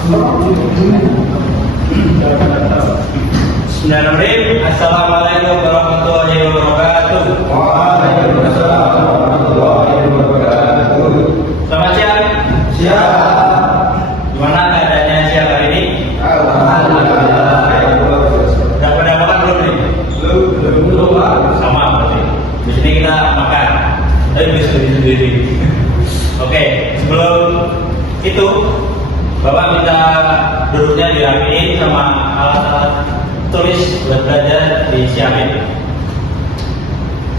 Bismillahirrahmanirrahim. Assalamualaikum warahmatullahi wabarakatuh. Waalaikumsalam warahmatullahi wabarakatuh. Selamat siang. Siap. Gimana keadaannya siang hari ini? Alhamdulillah. Udah pada makan belum nih? Belum, Pak. Sama berarti. Di sini kita makan. Tapi bisa sendiri. Oke, sebelum itu Bapak minta duduknya dirapiin sama alat-alat tulis buat belajar disiapin.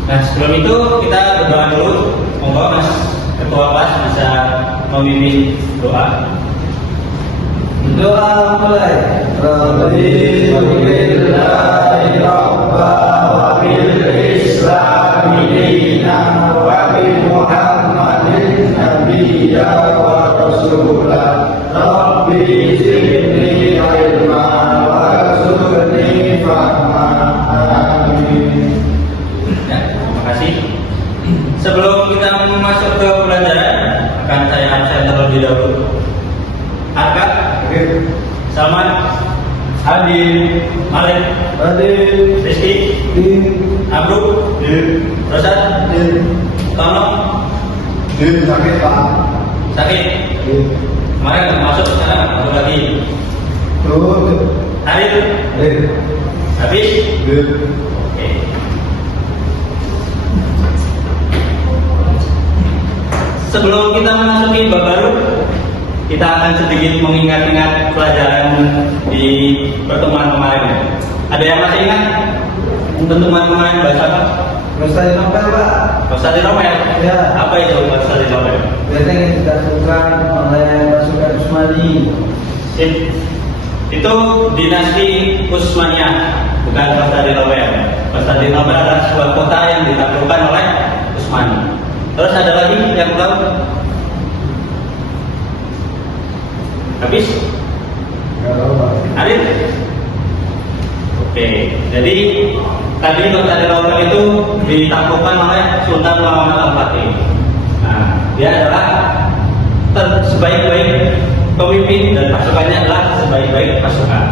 Nah, sebelum itu kita berdoa dulu. Monggo Mas Ketua Kelas bisa memimpin doa. Doa mulai. Rabbi billahi rabba wa bil islami dinan wa bi muhammadin nabiyya wa rasulah. Rabbi zidni ilman warzuqni fahman. Amin. Ya, terima kasih. Sebelum kita masuk ke pelajaran, akan saya absen terlebih dahulu. Arka, Salman, Hadir. Malik, Hadir. Rizky, Abdul, Rosat, Tono, Sakit, Pak. Sakit. Kemarin masuk ke sana, masuk lagi. Arif, habis. Oke. Sebelum kita memasuki bab baru, kita akan sedikit mengingat-ingat pelajaran di pertemuan kemarin. Ada yang masih ingat pertemuan kemarin bahasa apa? Ustaz Nobel, Pak. Ustadz Romel. Ya. Apa itu Ustadz Romel? Biasanya yang dilakukan oleh pasukan Usmani. Sip. Itu dinasti Utsmaniyah, bukan Konstantinopel. Konstantinopel adalah sebuah kota yang ditaklukkan oleh Utsmani. Terus ada lagi yang tahu? Habis? Arif? Oke, jadi tadi Konstantinopel itu ditaklukkan oleh Sultan Muhammad Al-Fatih. Nah, dia adalah sebaik-baik pemimpin dan pasukannya adalah sebaik-baik pasukan.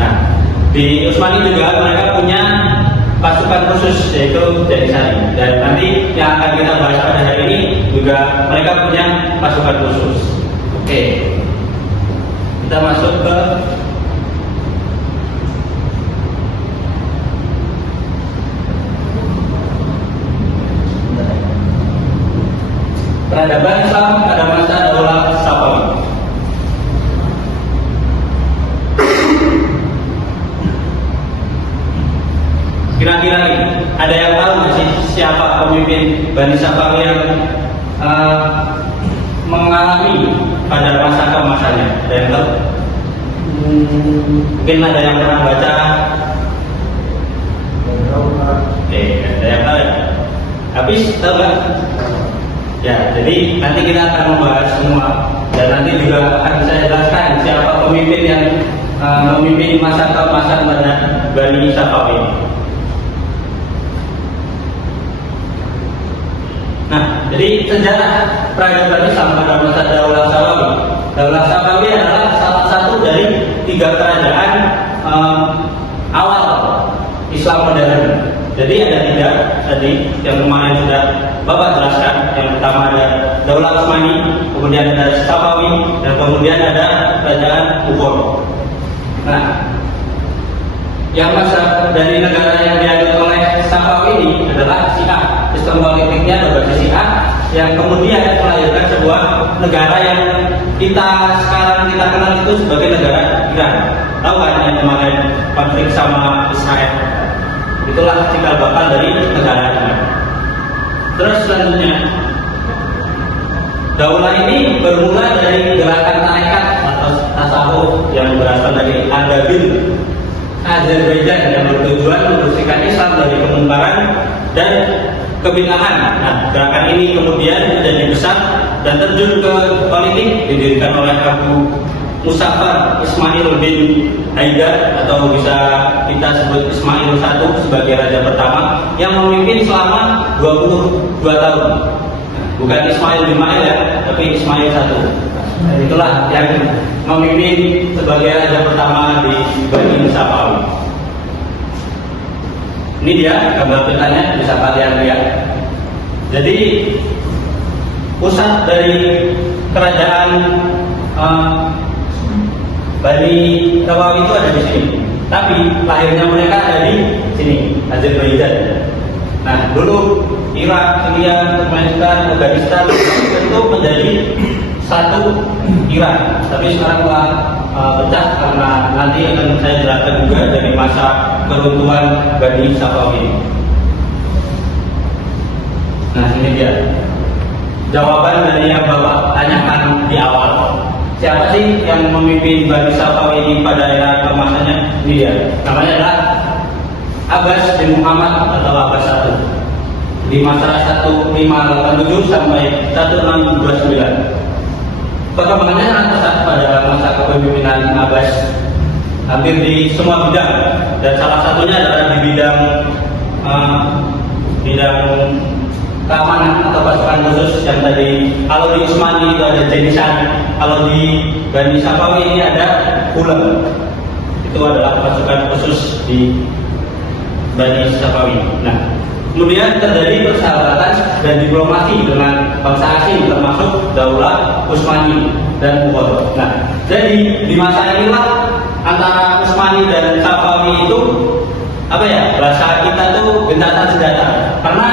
Nah, di Utsmani juga mereka punya pasukan khusus yaitu Janisari, dan nanti yang akan kita bahas pada hari ini juga mereka punya pasukan khusus. Oke, kita masuk ke peradaban Islam pada masa Daulah Safawi. Kira-kira ada yang tahu nggak sih siapa pemimpin Bani Safawi yang mengalami pada masa keemasannya? Ada yang tahu? Mungkin ada yang pernah baca. Ada yang tahu ya? Habis tahu nggak? Ya, jadi nanti kita akan membahas semua, dan nanti juga akan saya jelaskan siapa pemimpin yang memimpin masa keemasan Bani Safawi. Nah, jadi sejarah peradaban Islam pada masa Daulah Safawi. Daulah Safawi adalah salah satu dari 3 kerajaan awal Islam modern. Jadi ada 3 tadi yang kemarin sudah Bapak jelaskan. Yang pertama ada Daulah Utsmani, kemudian ada Safawi, dan kemudian ada Kerajaan Bukhara. Nah, yang masa dari negara yang dianut oleh Safawi ini adalah Syiah. Sistem politiknya berbasis Syiah yang kemudian melahirkan sebuah negara yang sekarang kita kenal itu sebagai negara Iran. Tahu kan yang kemarin konflik sama Israel? Itulah cikal bakal dari negara Iran. Terus selanjutnya, daulah ini bermula dari gerakan tarekat atau tasawuf yang berasal dari Andabil, Azerbaijan, yang bertujuan membersihkan Islam dari kemungkaran dan kebid'ahan. Nah, gerakan ini kemudian menjadi besar dan terjun ke politik, didirikan oleh Abu Muzaffar Ismail bin Haidar, atau bisa kita sebut Ismail I sebagai raja pertama yang memimpin selama 22 tahun. Bukan Ismail bin Ma'il ya, tapi Ismail I. Itulah yang memimpin sebagai raja pertama di Bani Safawi. Ini dia gambar petanya, bisa kalian lihat. Jadi pusat dari kerajaan Bani Safawi itu ada di sini. Tapi lahirnya mereka ada di sini, Azerbaijan. Nah, dulu Irak, Syria, Turkmenistan, Afghanistan itu menjadi satu Irak. Tapi sekarang telah pecah karena nanti akan saya jelaskan juga dari masa keruntuhan Bani Safawi. Nah, ini dia jawaban dari yang Bapak tanyakan di awal. Siapa sih yang memimpin Bani Safawi ini pada era keemasannya? Ini dia. Namanya adalah Abbas bin Muhammad atau Abbas I di masa 1587 sampai 1629. Perkembangannya sangat pesat pada masa kepemimpinan Abbas hampir di semua bidang, dan salah satunya adalah di bidang keamanan atau pasukan khusus yang tadi. Kalau di Utsmani itu ada Jenisan, kalau di Bani Safawi ini ada Hulam. Itu adalah pasukan khusus di Bani Safawi. Nah, kemudian terjadi persahabatan dan diplomasi dengan bangsa asing termasuk Daulah Utsmani dan Mughal. Nah, jadi di masa inilah antara Utsmani dan Safawi itu bahasa kita tuh gencatan senjata, karena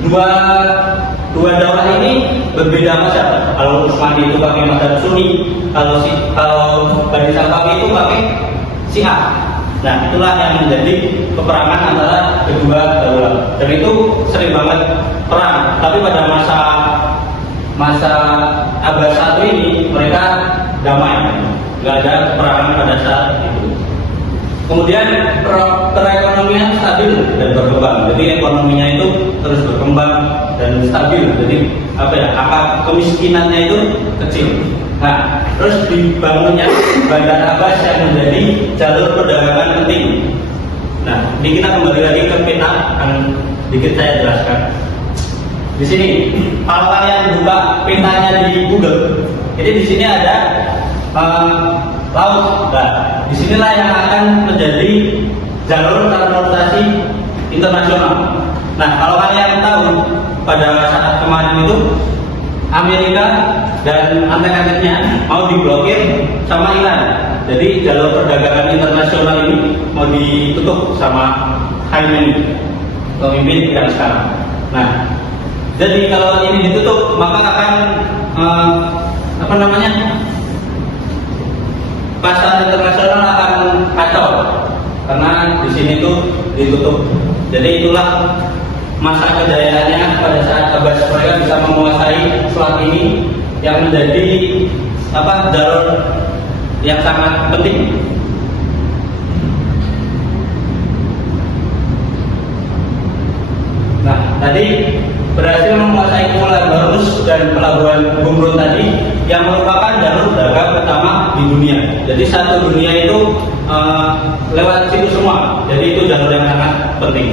dua daulah ini berbeda mazhab. Kalau Utsmani itu pakai mazhab Sunni, kalau Bani Safawi itu pakai Syiah. Nah, itulah yang menjadi peperangan antara kedua daulah, dan itu sering banget perang. Tapi pada masa Abbas I ini mereka damai, nggak ada peperangan pada saat itu. Kemudian perekonomian stabil dan berkembang. Jadi ekonominya itu terus berkembang dan stabil. Jadi angka kemiskinannya itu kecil. Nah, terus dibangunnya Bandar Abbas yang menjadi jalur perdagangan penting. Nah, ini kita kembali lagi ke peta yang sedikit saya jelaskan. Di sini, kalau kalian buka petanya di Google, jadi di sini ada laut. Nah, disinilah yang akan menjadi jalur transportasi internasional. Nah, kalau kalian tahu pada saat kemarin itu Amerika dan antek-anteknya mau diblokir sama Iran. Jadi jalur perdagangan internasional ini mau ditutup sama Khamenei, pemimpin yang sekarang. Nah, jadi kalau ini ditutup maka akan pasar internasional akan kacau karena di sini tuh ditutup. Jadi itulah masa kejayaannya pada saat Abbas mereka bisa menguasai Selat ini yang menjadi jalur yang sangat penting. Nah, tadi berhasil menguasai Pulau Barus dan Pelabuhan Gumrun tadi yang merupakan jalur dagang pertama di dunia. Jadi satu dunia itu lewat situ semua. Jadi itu jalur yang sangat penting.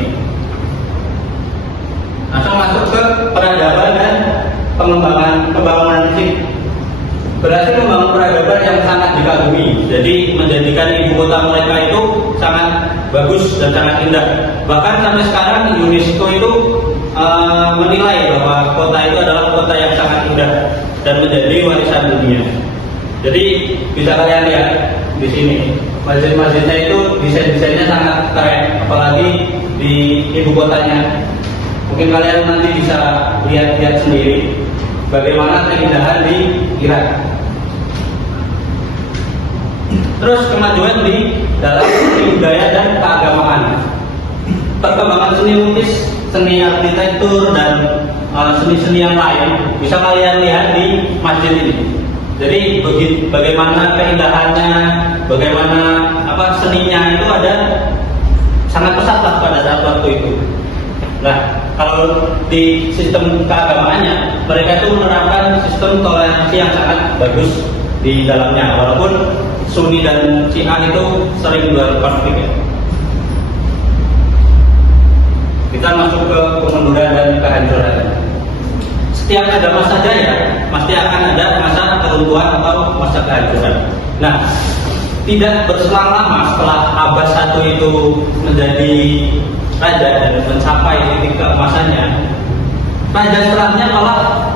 Langsung masuk ke peradaban dan pembangunan fisik. Berhasil membangun peradaban yang sangat dikagumi. Jadi menjadikan ibu kota mereka itu sangat bagus dan sangat indah. Bahkan sampai sekarang UNESCO itu menilai bahwa kota itu adalah kota yang sangat indah dan menjadi warisan dunia. Jadi bisa kalian lihat di sini masjid-masjidnya itu desain-desainnya sangat keren, apalagi di ibu kotanya. Mungkin kalian nanti bisa lihat sendiri bagaimana keindahan di Irak. Terus kemajuan di dalam seni budaya dan keagamaan. Perkembangan seni lukis, seni arsitektur dan seni-seni yang lain bisa kalian lihat di masjid ini. Jadi bagaimana keindahannya, bagaimana seninya itu ada sangat pesat lah pada saat waktu itu. Nah, kalau di sistem keagamaannya mereka itu menerapkan sistem toleransi yang sangat bagus di dalamnya, walaupun Sunni dan Syiah itu sering berkonflik ya. Kita masuk ke kemunduran dan kehancuran. setiap ada masa jaya pasti akan ada masa keruntuhan atau masa kehancuran. Nah, tidak berselang lama setelah Abbas I itu menjadi raja dan mencapai titik keemasannya, raja setelahnya malah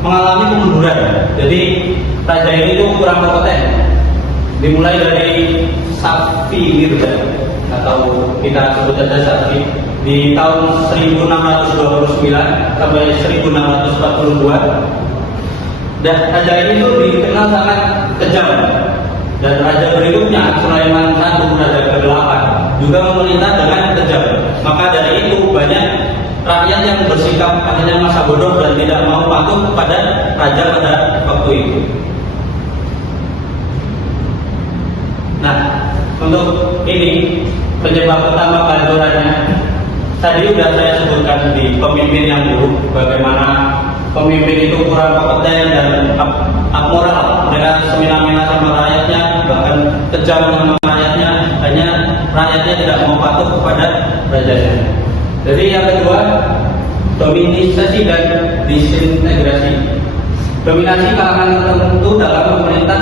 mengalami kemunduran. Jadi raja ini itu kurang kompeten. Dimulai dari Safi Mirza atau kita sebut saja Safi di tahun 1629 sampai 1642. Dan raja ini tuh dikenal sangat kejam. Dan raja berikutnya Sulaiman I, raja ke-8 juga memerintah dengan kejam. Maka dari itu banyak rakyat yang bersikap hanya masa bodoh dan tidak mau patuh kepada raja pada waktu itu. Nah, untuk ini penyebab pertama kehancurannya tadi sudah saya sebutkan di pemimpin yang buruk, bagaimana pemimpin itu kurang kompeten dan amoral. Mereka semena-mena sama rakyatnya, bahkan kejam sama rakyatnya, hanya rakyatnya tidak mau patuh kepada rajanya. Jadi yang kedua, dominasi dan disintegrasi. Dominasi kalangan tertentu dalam pemerintah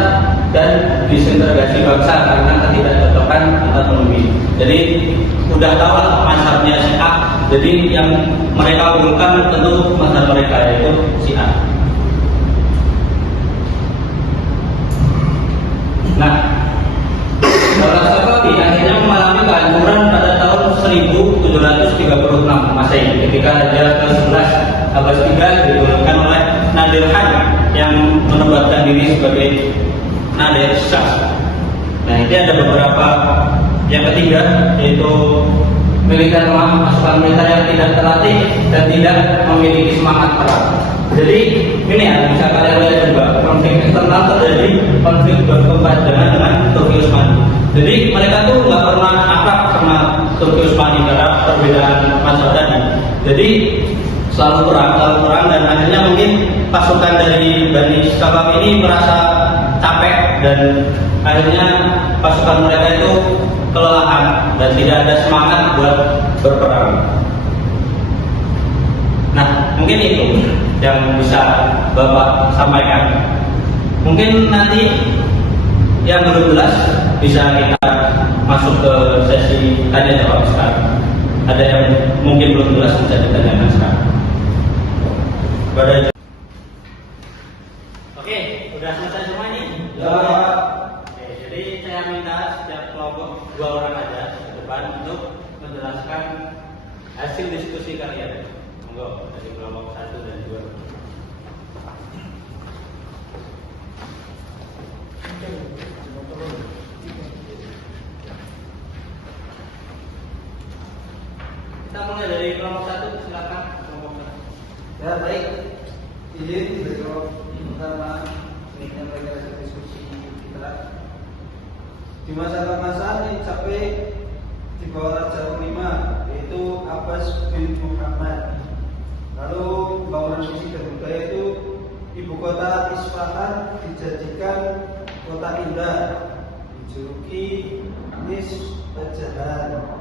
dan disintegrasi bangsa karena ketidakcocokan antar pemimpin. Jadi sudah tahu lah mazhabnya Syiah. Jadi yang mereka unggulkan tentu mazhab mereka yaitu Syiah. Nah, Daulah Safawi akhirnya mengalami kehancuran pada tahun 1736 Masehi ketika Raja ke-11 Abbas III digulingkan oleh Nadir Khan yang menobatkan diri sebagai Nadir Shah. Nah, ini ada beberapa. Yang ketiga yaitu militer lemah, pasukan militer yang tidak terlatih dan tidak memiliki semangat perang. Jadi ini ya bisa kalian lihat juga konflik eksternal terjadi, konflik berkepanjangan dengan Turki Utsmani. Jadi mereka tuh nggak pernah akrab sama Turki Utsmani karena perbedaan masa tadi. Jadi selalu perang dan akhirnya mungkin pasukan dari Bani Safawi ini merasa capek dan akhirnya pasukan mereka itu kelelahan dan tidak ada semangat buat berperang. Nah, mungkin itu yang bisa Bapak sampaikan. Mungkin nanti yang belum jelas bisa kita masuk ke sesi tanya jawab sekarang. Ada yang mungkin belum jelas bisa ditanyakan sekarang. Oke, sudah selesai semua ini? Ya. Oke, jadi saya minta setiap kelompok 2 orang aja ke depan untuk menjelaskan hasil diskusi kalian. Monggo dari kelompok 1 dan 2. Kita mulai dari kelompok 1, silakan kelompok 1. Ya baik, izin berjawab karena ini mereka hasil diskusi kita. Di masa ini sampai di bawah Raja kelima yaitu Abbas bin Muhammad. Lalu bangunan fisik dan budaya itu ibu kota Isfahan dijadikan kota indah, dijuluki Nisbajahan.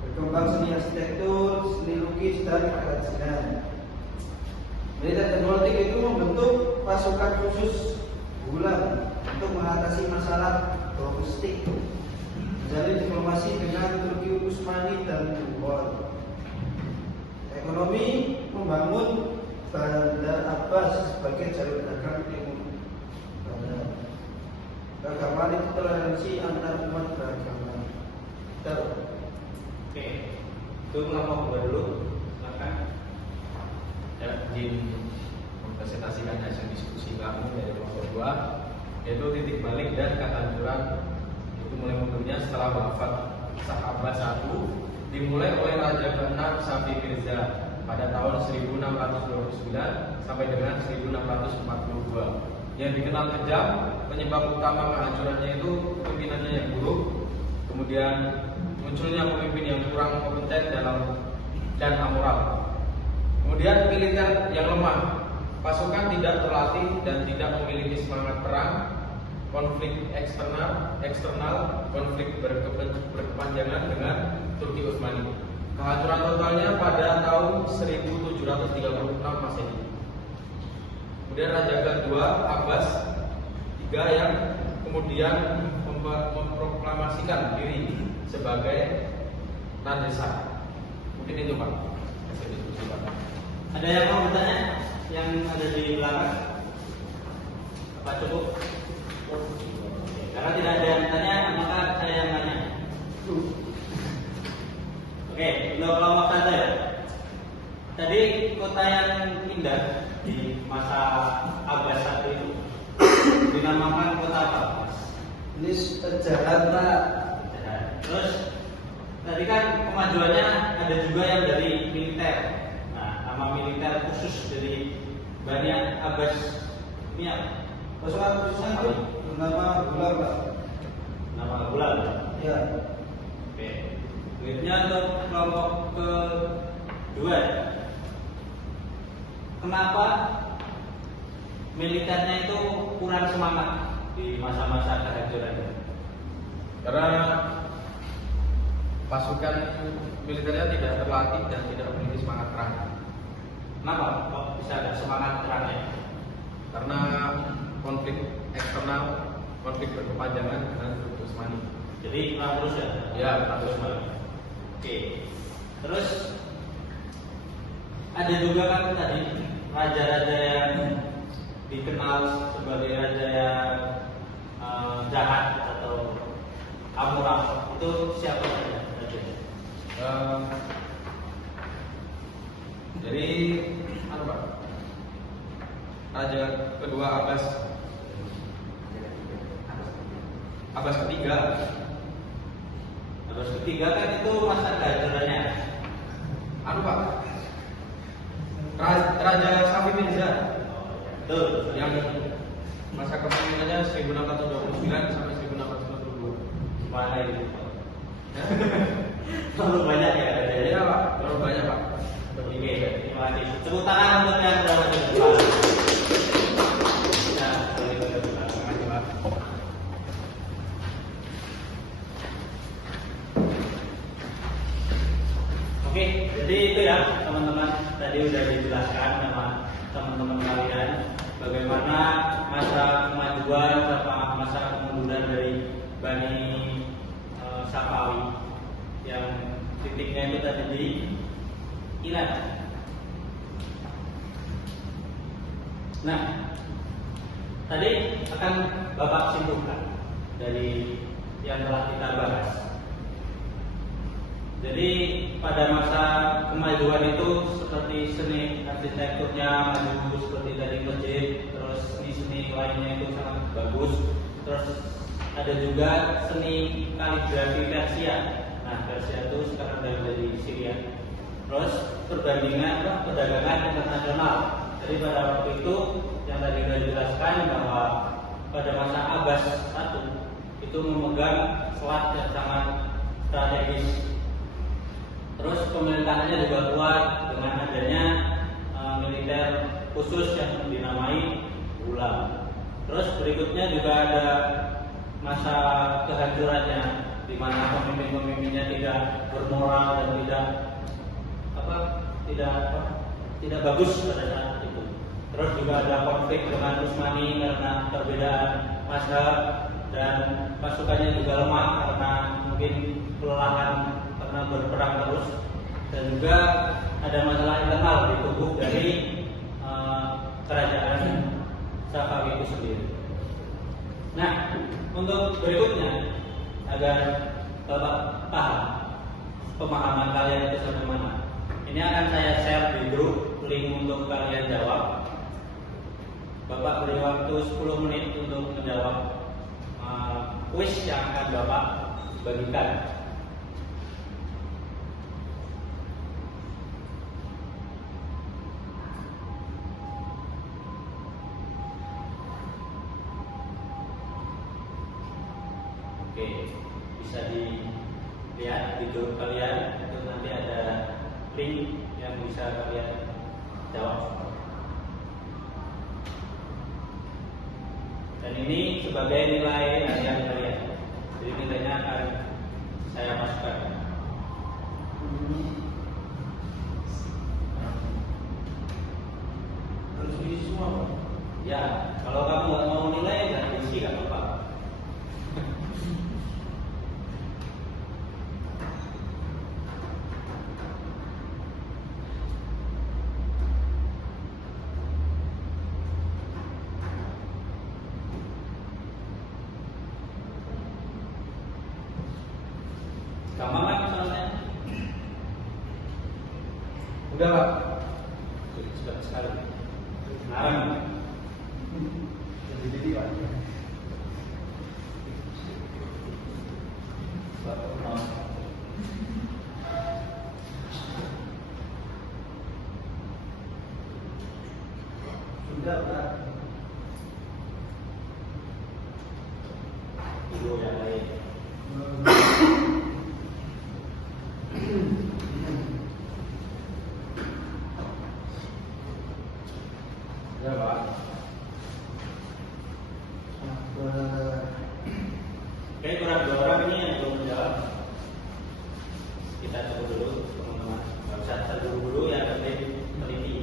Berkembang seni arsitektur, seni lukis dan kerajinan. Militer dan politik itu membentuk pasukan khusus bulan untuk mengatasi masalah logistik, menjalin diplomasi dengan Turki Utsmani dan Mongol. Ekonomi membangun Bandar Abbas sebagai jalur dagang timur. Keagamaan itu toleransi antar umat beragama. Oke, itu kelompok 2 dulu, silakan. Ya, ingin mempresentasikan hasil diskusi kami dari kelompok 2, yaitu titik balik dan kehancuran itu mulai mundurnya setelah wafat Shah Abbas I dimulai oleh Raja ke-6 Safi Mirza pada tahun 1629 sampai dengan 1642. Yang dikenal kejam, penyebab utama kehancurannya itu pimpinannya yang buruk, kemudian munculnya pemimpin yang kurang kompeten dan amoral. Kemudian militer yang lemah, pasukan tidak terlatih dan tidak memiliki semangat perang, konflik eksternal, konflik berkepanjangan dengan Turki Utsmani. Kehancuran totalnya pada tahun 1736 Masehi. Kemudian raja kedua Abbas III yang kemudian memproklamasikan diri sebagai Nadesa. Mungkin itu Pak. Hasil diskusi Pak. Ada yang mau bertanya? Yang ada di belakang? Apa cukup? Karena tidak ada yang tanya, maka saya yang tanya. Oke, untuk kelompok saja ya. Tadi kota yang indah di masa Abbas I itu dinamakan kota apa, Mas? Ini Jakarta. Terus tadi kan kemajuannya ada juga yang dari militer. Nah, nama militer khusus dari banyak Abbas ini apa? Pasukan khususnya itu bernama Gulag, Pak. Nama Gulag. Ya. Oke. Berikutnya untuk kelompok kedua. Kenapa militernya itu kurang semangat di masa-masa kehancuran? Karena pasukan militernya tidak terlatih dan tidak memiliki semangat perang. Kenapa kok bisa ada semangat perangnya? Karena konflik eksternal, konflik berkepanjangan dengan Turki Utsmani. Jadi perang terus ya? Ya, perang terus. Oke. Terus ada juga kan tadi raja-raja yang dikenal sebagai raja yang jahat atau amoral. Itu siapa saja? Jadi apa Pak? Raja kedua Abbas ketiga. Abbas ketiga kan itu masa kehancurannya. Pak? Raja Safi Mirza Betul. yang masa kepemimpinannya 1629 sampai 1642. Mana itu? Terlalu banyak ya rajanya. Iya Pak, terlalu banyak Pak. Oke, terima kasih. Tepuk tangan untuk yang sudah maju ke depan. Nah, boleh ke depan. Terima kasih, Pak. Oke, jadi itu ya teman-teman. Tadi sudah dijelaskan sama teman-teman kalian bagaimana masa kemajuan sama masa kemunduran dari Bani Safawi yang titiknya itu tadi di Iran. Nah, tadi akan Bapak simpulkan dari yang telah kita bahas. Jadi pada masa kemajuan itu seperti seni arsitekturnya maju, seperti dari masjid, terus seni-seni lainnya itu sangat bagus. Terus ada juga seni kaligrafi Persia. Nah, Persia itu sekarang ada di Syria. Terus perbandingan perdagangan internasional. Jadi pada waktu itu yang tadi sudah dijelaskan bahwa pada masa Abbas I itu memegang selat yang sangat strategis. Terus pemerintahannya juga kuat dengan adanya militer khusus yang dinamai Gulag. Terus berikutnya juga ada masa kehancurannya, di mana pemimpin-pemimpinnya tidak bermoral dan tidak bagus pada saat itu. Terus juga ada konflik dengan Utsmani karena perbedaan mazhab dan pasukannya juga lemah karena mungkin kelelahan karena berperang terus, dan juga ada masalah internal di tubuh dari kerajaan Safawi itu sendiri. Nah, untuk berikutnya agar Bapak paham pemahaman kalian itu sampai mana, ini akan saya share di grup link untuk kalian jawab. Bapak beri waktu 10 menit untuk menjawab kuis yang akan Bapak bagikan. Oke, bisa dilihat di grup kalian, itu nanti ada link yang bisa kalian jawab. Dan ini sebagai nilai harian kalian. Jadi nilainya akan saya masukkan. Harus diisi semua, Pak. Ya, kalau kamu nggak mau nilai, ya diskusi nggak apa-apa. Gampang kan soalnya? Udah Pak. Sudah sekali. Sekarang Jadi Pak. Sudah Pak. dulu yang lain. Ya Pak. Oke, kurang 2 orang ini yang belum menjawab. Kita coba dulu teman-teman. Nggak usah terburu-buru ya, tapi teliti.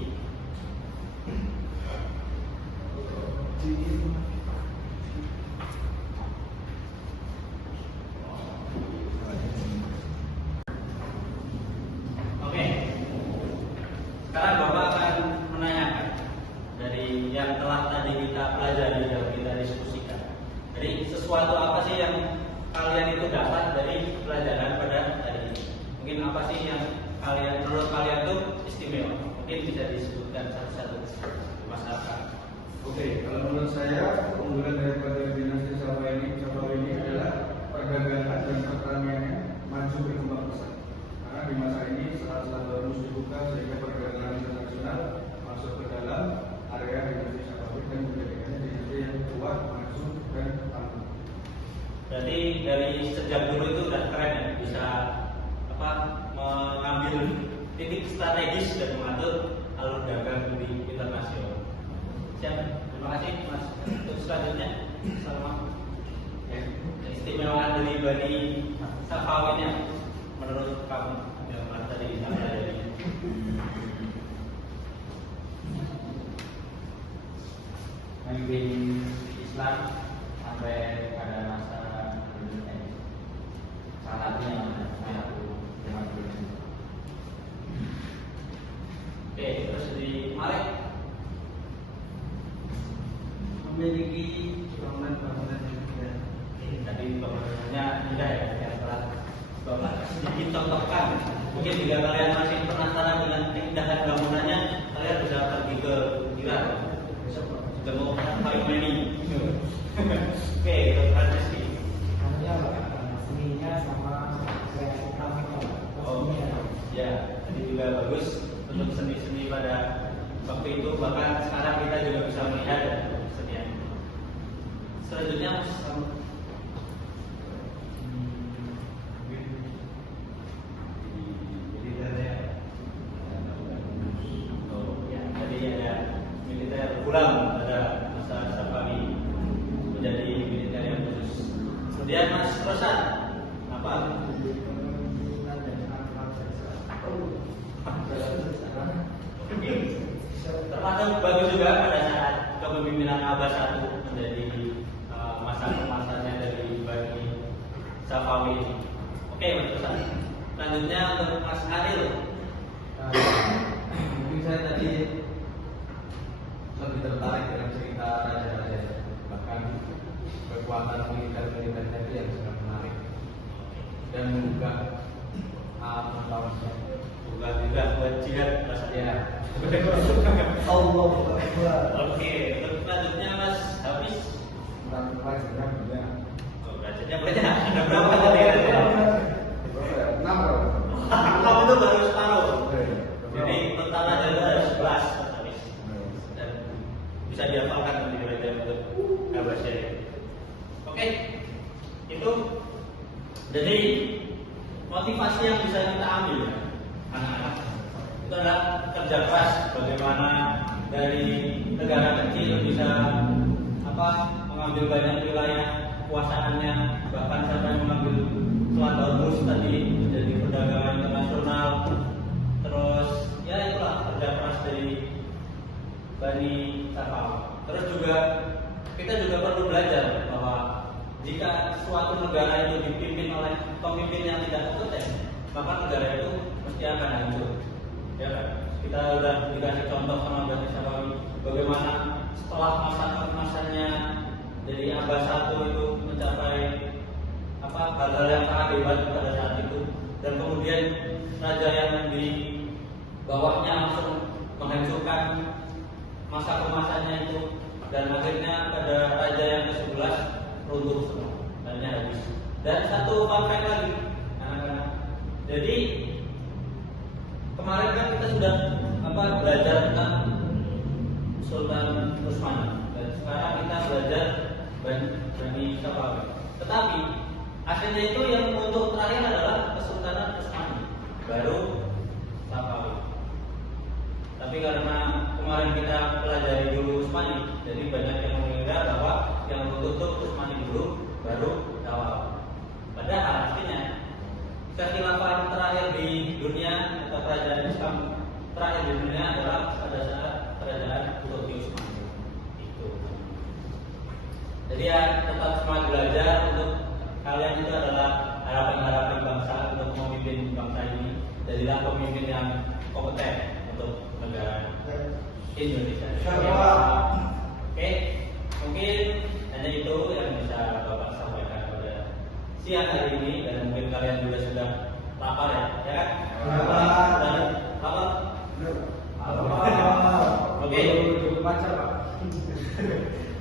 Oke. Sekarang Bapak akan menanyakan dari yang telah tadi kita pelajari dan kita diskusikan. Jadi sesuatu apa sih yang kalian itu dapat dari pelajaran pada hari ini? Mungkin apa sih yang kalian menurut kalian itu istimewa? Mungkin bisa disebutkan satu-satu masyarakat. Oke, kalau menurut saya keunggulan daripada dinasti Safawi ini adalah perdagangan dan pertaniannya maju berkembang pesat. Karena di masa ini salah harus dibuka sehingga perdagangan internasional masuk ke dalam area dinasti Safawi dan menjadikannya dinasti yang kuat, maju dan tangguh. Berarti dari sejak dulu itu udah keren ya, bisa apa mengambil titik strategis dan mengatur alur dagang di internasional. Siap, terima kasih Mas. Untuk selanjutnya, Salma. Keistimewaan dari Bani Safawinya menurut kamu yang Mas tadi sama dari memimpin Islam sampai pada masa Indonesia ini. Salah satunya yang aku terima kasih. Oke, terus di Malik Memiliki bangunan-bangunan yang indah. tadi bangunannya indah ya, yang telah Bapak sedikit contohkan. Mungkin jika kalian masih penasaran dengan keindahan bangunannya, kalian bisa pergi ke Iran. Ketemu paling many. Oke, itu Franceschi. Seninya sama kreatif grafik. Oh, ya, jadi juga bagus untuk seni-seni pada waktu itu. Bahkan sekarang kita juga bisa melihat kesenian. Selanjutnya, Mas. Jadi ada militer pulang pada masa Safawi menjadi militer yang khusus. Kemudian Mas Rosan, apa? Termasuk bagus juga pada saat kepemimpinan Abbas I menjadi masa kemasannya dari Bani Safawi ini. Oke, Mas Rosan. Selanjutnya untuk Mas Aril. Mungkin saya tadi lebih tertarik dengan cerita raja-raja, bahkan kekuatan militer-militernya itu yang sangat menarik dan membuka pengetahuan saya. Bukan juga buat jihad Mas Aril. Allah Akbar. Oke, untuk selanjutnya Mas Hafiz. Tentang pelajaran banyak. Oh, belajarnya banyak. Ada berapa tadi raja? Berapa ya? 6 berapa? Kamu itu baru separuh. Jadi total ada 11 Mas Hafiz. Dan bisa dihafalkan nanti raja untuk Abbasiyah. Oke, itu jadi motivasi yang bisa kita ambil ya, anak-anak itu adalah kerja keras. Bagaimana dari negara kecil bisa mengambil banyak wilayah kekuasaannya, bahkan sampai mengambil Selat Hormuz tadi menjadi perdagangan internasional. Terus ya itulah kerja keras dari Bani Safawi. Terus juga jika suatu negara itu dipimpin oleh pemimpin yang tidak kompeten, maka negara itu mesti akan hancur. Ya kan? Kita sudah dikasih contoh sama Bani Sabawi bagaimana setelah masa keemasannya dari abad 1 itu mencapai hal-hal yang sangat hebat pada saat itu, dan kemudian raja yang di bawahnya langsung menghancurkan masa kemasannya itu, dan akhirnya pada raja yang ke-11 runtuh semua, hanya habis. Dan satu fun fact lagi, anak-anak. Jadi kemarin kan kita sudah belajar tentang Sultan Utsmani, dan sekarang kita belajar Bani Safawi. Tetapi akhirnya itu yang untuk terakhir adalah Kesultanan Utsmani, baru Safawi. Tapi karena kemarin kita pelajari dulu Utsmani, jadi banyak yang mengira bahwa yang tutup Utsmani dulu, baru Safawi. Padahal artinya kekhilafan terakhir di dunia atau kerajaan Islam terakhir di dunia adalah pada saat kerajaan Turki Utsmani. Itu. Jadi ya tetap semangat belajar. Untuk kalian itu adalah harapan-harapan bangsa untuk memimpin bangsa ini. Jadilah pemimpin yang kompeten untuk negara Indonesia. Oke, mungkin hanya itu yang bisa Bapak sampaikan pada siang hari ini, dan mungkin kalian juga sudah lapar ya kan? Lapar? Oke. Pacar, Pak.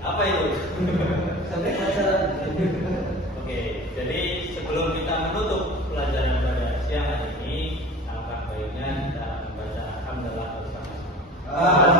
Apa itu? Sampai pacaran. Oke, jadi sebelum kita menutup pelajaran pada siang hari ini, alangkah baiknya kita membaca alhamdulillah bersama-sama.